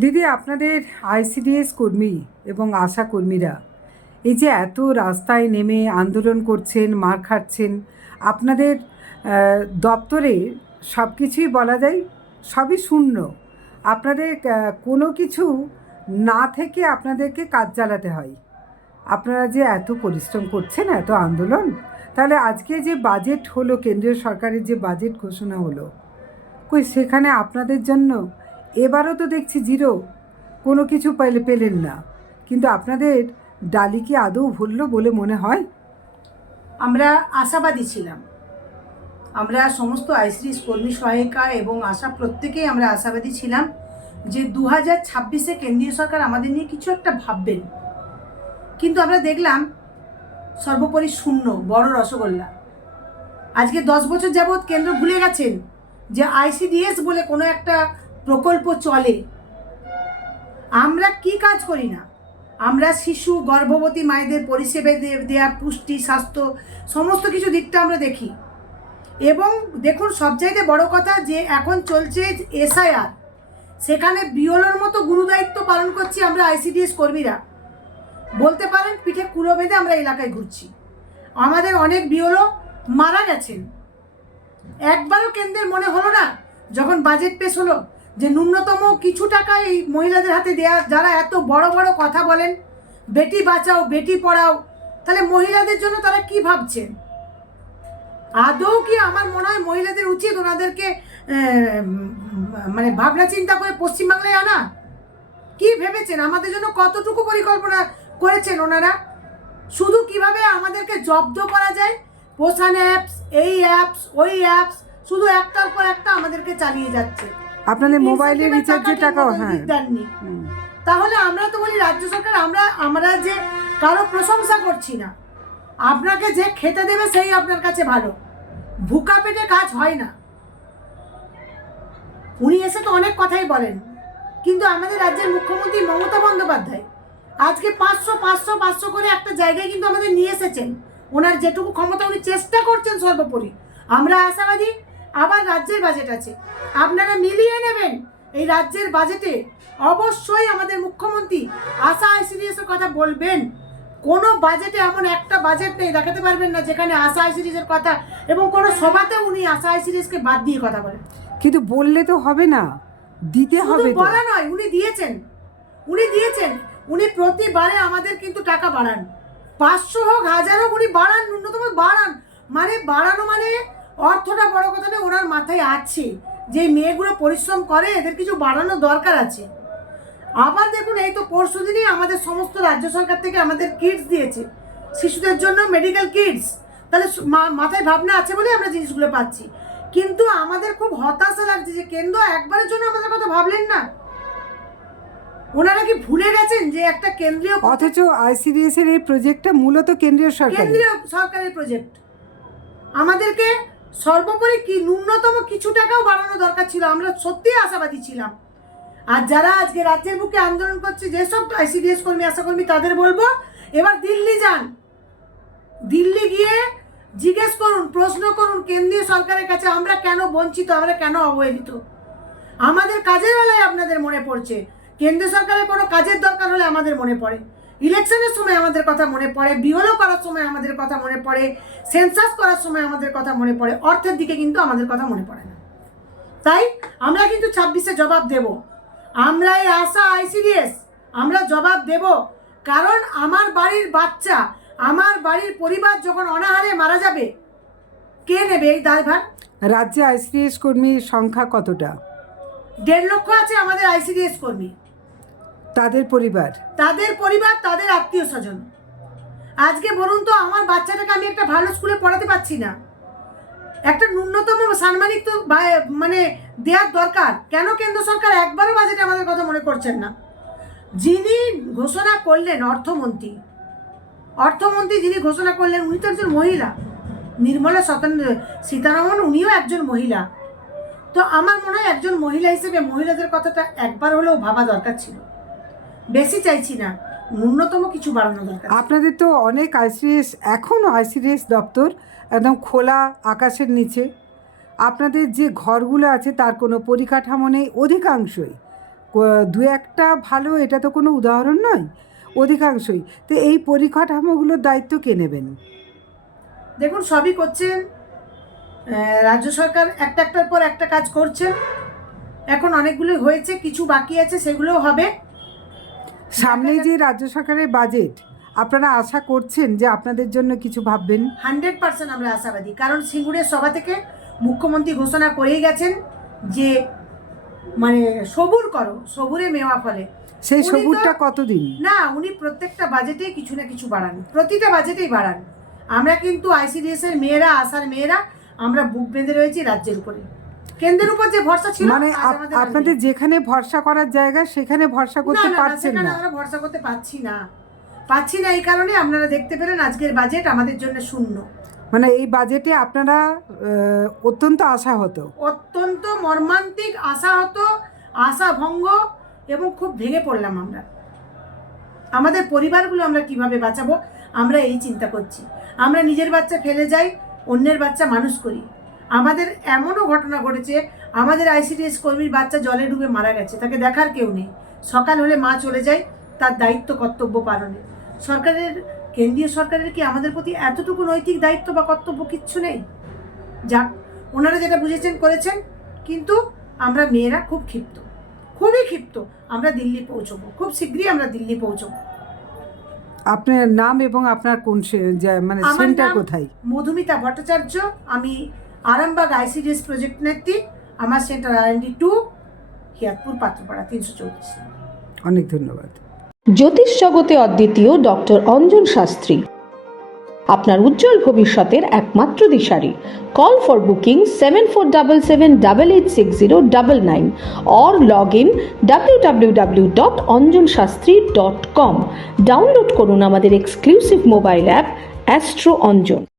দিদি, আপনাদের আইসিডিএস কর্মী এবং আশা কর্মীরা এই যে এত রাস্তায় নেমে আন্দোলন করছেন, মার খাচ্ছেন, আপনাদের দপ্তরে সব কিছুই বলা যায় সবই শূন্য। আপনাদের কোনো কিছু না থেকে আপনাদেরকে কাজ চালাতে হয়। আপনারা যে এত পরিশ্রম করছেন, এত আন্দোলন, তাহলে আজকে যে বাজেট হলো, কেন্দ্রীয় সরকারের যে বাজেট ঘোষণা হলো, কই সেখানে আপনাদের জন্য এবারও তো দেখছি জিরো, কোনো কিছু পেলেন না। কিন্তু আপনাদের ডালি কি আদৌ ভুললো বলে মনে হয়? আমরা আশাবাদী ছিলাম। আমরা সমস্ত আইসিডিএস কর্মী সহায়িকা এবং আশা প্রত্যেকেই আমরা আশাবাদী ছিলাম যে 2026-এ কেন্দ্রীয় সরকার আমাদের নিয়ে কিছু একটা ভাববেন। কিন্তু আমরা দেখলাম সর্বোপরি শূন্য, বড় রসগোল্লা। আজকে 10 বছর যাবৎ কেন্দ্র ভুলে গেছেন যে আইসিডিএস বলে কোনো একটা প্রকল্প চলে। আমরা কি কাজ করি না? আমরা শিশু, গর্ভবতী মায়েদের পরিষেবা দেওয়া, পুষ্টি, স্বাস্থ্য, সমস্ত কিছু দিকটা আমরা দেখি। এবং দেখুন, সবচাইতে বড় কথা যে এখন চলছে এসআইআর, সেখানে বিওলোর মতো গুরুদায়িত্ব পালন করছি আমরা আইসিডিএস কর্মীরা। বলতে পারেন পিঠে কুলো বেঁধে আমরা এলাকায় ঘুরছি। আমাদের অনেক বিওলো মারা গেছেন। একবারও কেন্দ্রের মনে হলো না যখন বাজেট পেশ হলো যে ন্যূনতম কিছু টাকা এই মহিলাদের হাতে দেয়া? যারা এত বড় বড় কথা বলেন, বেটি বাঁচাও, বেটি পড়াও, তাহলে মহিলাদের জন্য তারা কি ভাবছেন? আদৌ কি আমার মনে হয় মহিলাদের উচিত ওনাদেরকে মানে ভাবনা চিন্তা করে পশ্চিমবাংলায় আনা? কি ভেবেছেন? আমাদের জন্য কতটুকু পরিকল্পনা করেছেন ওনারা? শুধু কিভাবে আমাদেরকে জব্দ করা যায়, পোষণ অ্যাপস, এই অ্যাপস, ওই অ্যাপস, শুধু একটার পর একটা আমাদেরকে চালিয়ে যাচ্ছে। আপনাদের মোবাইলের রিচার্জের টাকাও দেননি। তাহলে আমরা তো বলি রাজ্য সরকার, আমরা যে কারো প্রশংসা করছি না, আপনাকে যে খেতে দেবে সেই আপনার কাছে ভালো। ভুকা পেটে কাজ হয় না। উনি এসে তো অনেক কথাই বলেন, কিন্তু আমাদের রাজ্যের মুখ্যমন্ত্রী মমতা বন্দ্যোপাধ্যায় আজকে 500 করে একটা জায়গায় কিন্তু আমাদের নিয়ে এসেছেন। ওনার যেটুকু ক্ষমতা উনি চেষ্টা করছেন সর্বোপরি। আমরা আশাবাদী। আবার রাজ্যের বাজেট আছে, আপনারা মিলিয়ে নেবেন। এই রাজ্যের বাজেটে অবশ্যই আমাদের মুখ্যমন্ত্রী আশা আইসিডিএস এর কথা বলবেন। কোনো বাজেটে এমন একটা বাজেট নেই দেখাতে পারবেন না যেখানে আশা আইসিডিএস এর কথা, এবং কোনো সভাতে উনি আশা আইসিডিএস কে বাদ দিয়ে কথা বলেন। কিন্তু বললে তো হবে না, দিতে হবে। বলা নয়, উনি দিয়েছেন। উনি প্রতিবারে আমাদের কিন্তু টাকা বাড়ান। 500 হোক, 1000 হোক, উনি বাড়ান, ন্যূনতম বাড়ান। মানে বাড়ানো মানে অর্থটা বড় কথা নয়, ওনার মাথায় আছে যে মেয়েগুলো পরিশ্রম করে, এদের কিছু বাড়ানো দরকার আছে। আবার দেখুন, এই তো পরশুদিনই আমাদের সমস্ত রাজ্য সরকার থেকে আমাদের কিটস দিয়েছে, শিশুদের জন্য মেডিকেল কিটস। তাহলে মাথায় ভাবনা আছে বলে আমরা জিনিসগুলো পাচ্ছি। কিন্তু আমাদের খুব হতাশা লাগছে যে কেন্দ্র একবারের জন্য আমাদের কথা ভাবলেন না। ওনারা কি ভুলে গেছেন যে একটা কেন্দ্রীয়, অথচ আইসিডিএস এর এই প্রজেক্টটা মূলত কেন্দ্রীয় সরকারের প্রজেক্ট। আমাদেরকে সর্বোপরি কি ন্যূনতম কিছু টাকাও বাড়ানো দরকার ছিল। আমরা সত্যি আশাবাদী ছিলাম। আর যারা আজকে রাজ্যের বুকে আন্দোলন করছে, যেসব আইসিডিএস কর্মী, আশা কর্মী, তাদের বলবো এবার দিল্লি যান। দিল্লি গিয়ে জিজ্ঞেস করুন, প্রশ্ন করুন কেন্দ্রীয় সরকারের কাছে, আমরা কেন বঞ্চিত, আমরা কেন অবহেলিত। আমাদের কাজের বেলায় আপনাদের মনে পড়ছে, কেন্দ্র সরকারের কোনো কাজের দরকার হলে আমাদের মনে পড়ে, ইলেকশনের সময় আমাদের কথা মনে পড়ে, বিওলো করার সময় আমাদের কথা মনে পড়ে, সেন্সাস করার সময় আমাদের কথা মনে পড়ে। অর্থের দিকে কিন্তু আমাদের কথা মনে পড়ে না। তাই আমরা কিন্তু 26-এ জবাব দেব। আমরা এই আশা আইসিডিএস আমরা জবাব দেব। কারণ আমার বাড়ির বাচ্চা, আমার বাড়ির পরিবার যখন অনাহারে মারা যাবে, কে নেবে এই দায়ভার? রাজ্যে আইসিডিএস কর্মীর সংখ্যা কতটা? 1.5 লক্ষ আছে আমাদের আইসিডিএস কর্মী। তাদের পরিবার, তাদের আত্মীয় স্বজন। আজকে বলুন তো, আমার বাচ্চাটাকে আমি একটা ভালো স্কুলে পড়াতে পারছি না, একটা ন্যূনতম সাম্মানিক তো মানে দেওয়ার দরকার। কেন কেন্দ্র সরকার একবারও বাজেটে আমাদের কথা মনে করছেন না? যিনি ঘোষণা করলেন অর্থমন্ত্রী যিনি ঘোষণা করলেন, উনি তো একজন মহিলা, নির্মলা সীতারামন, উনিও একজন মহিলা। তো আমার মনে হয় একজন মহিলা হিসেবে মহিলাদের কথাটা একবার হলেও ভাবা দরকার ছিল। বেশি চাইছি না, ন্যূনতম কিছু বাড়ানো দরকার। আপনাদের তো অনেক আইসিডিএস, এখনও আইসিডিএস দপ্তর একদম খোলা আকাশের নিচে। আপনাদের যে ঘরগুলো আছে তার কোনো পরিকাঠামো নেই অধিকাংশই। দু একটা ভালো, এটা তো কোনো উদাহরণ নয়, অধিকাংশই। তো এই পরিকাঠামোগুলোর দায়িত্ব কে নেবেন? দেখুন, সবই করছেন রাজ্য সরকার, একটার পর একটা কাজ করছেন। এখন অনেকগুলো হয়েছে, কিছু বাকি আছে, সেগুলোও হবে। সামনেই যে রাজ্য সরকারের বাজেট, আপনারা আশা করছেন যে আপনাদের জন্য কিছু ভাববেন? 100% আমরা আশাবাদী, কারণ সিঙ্গুরের সভা থেকে মুখ্যমন্ত্রী ঘোষণা করেই গেছেন যে মানে সবুর করো, সবুরে মেওয়া ফলে। সেই উনি তো- সবুরটা কতদিন? না, উনি প্রত্যেকটা বাজেটেই কিছু না কিছু বাড়ান, প্রতিটা বাজেটেই বাড়ান। আমরা কিন্তু আইসিডিএস এর মেয়েরা, আশার মেয়েরা, আমরা বুক বেঁধে রয়েছি রাজ্যের উপরে। কেন্দ্রের উপর যে ভরসা ছিল, মানে আজ আমাদের আর আপনাদের নেই। যেখানে ভরসা করার জায়গা সেখানে ভরসা করতে পারছেন সেখানে না? আমরা ভরসা করতে পারছি না। এই কারণে আপনারা দেখতে পেলেন আজকের বাজেট আমাদের জন্য শূন্য। মানে এই বাজেটে আপনারা অত্যন্ত আশাহত। অত্যন্ত মর্মান্তিক, আশাহত, আশাভঙ্গ, এবং খুব ভেঙে পড়লাম আমরা। আমাদের পরিবারগুলো আমরা কিভাবে বাঁচাবো, আমরা এই চিন্তা করছি। আমরা নিজের বাচ্চা ফেলে যাই, অন্যের বাচ্চা মানুষ করি। আমাদের এমনও ঘটনা ঘটেছে, আমাদের আইসিডিএস কর্মীর বাচ্চা জলে ডুবে মারা গেছে, তাকে দেখার কেউ নেই। সকাল হলে মা চলে যায় তার দায়িত্ব কর্তব্য পালনে। কেন্দ্রীয় সরকারের কি আমাদের প্রতি এতটুকু নৈতিক দায়িত্ব বা কর্তব্য কিচ্ছু নেই? যাক, ওনারা যেটা বুঝেছেন করেছেন, কিন্তু আমরা মেয়েরা খুব ক্ষিপ্ত, খুবই ক্ষিপ্ত। আমরা দিল্লি পৌঁছবো, খুব শীঘ্রই আমরা দিল্লি পৌঁছবো। আপনার নাম এবং আপনার কোন মানে আমার সেন্টার নাম কোথায়? মধুমিতা ভট্টাচার্য, আমি আরামবাগ আইসিডিএস প্রজেক্ট নেত্রী। আমার সেন্টার R&D 2, হিয়াতপুর, পাত্রপাড়া, 334। অনেক ধন্যবাদ। জ্যোতিষ জগতে অদ্বিতীয় ডক্টর অঞ্জন শাস্ত্রী, আপনার উজ্জ্বল ভবিষ্যতের একমাত্র দিশারি। Call for booking 7477886099 or log in www.anjanshastri.com। Download করুন আমাদের exclusive mobile app astro Anjan.